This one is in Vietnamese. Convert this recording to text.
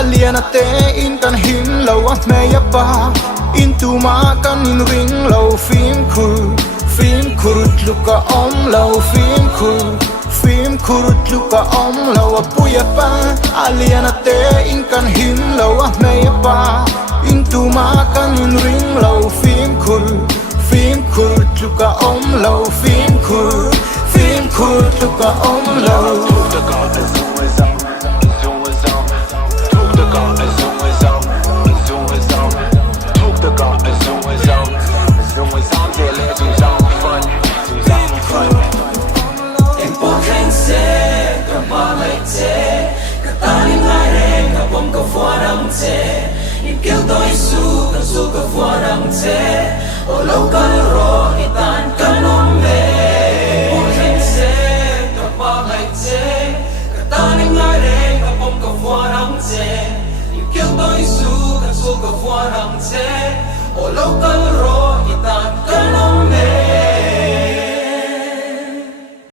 aliana te in kan him lo a meya pa in tu ma kan in ring lo phim khurut luka om lo phim khurut luka om lo a puya pa aliana te in kan him lo a meya pa in tu ma kan in ring lo phim khurut luka om lo phim khurut luka om lo kêu tôi su cả vua đằng thế ở lâu căn ro itan căn ôm về buồn hình xe cả ba ngày thế cả ta nên ngay đây cả bom cả vua đằng thế kêu tôi su cả vua đằng thế ở lâu căn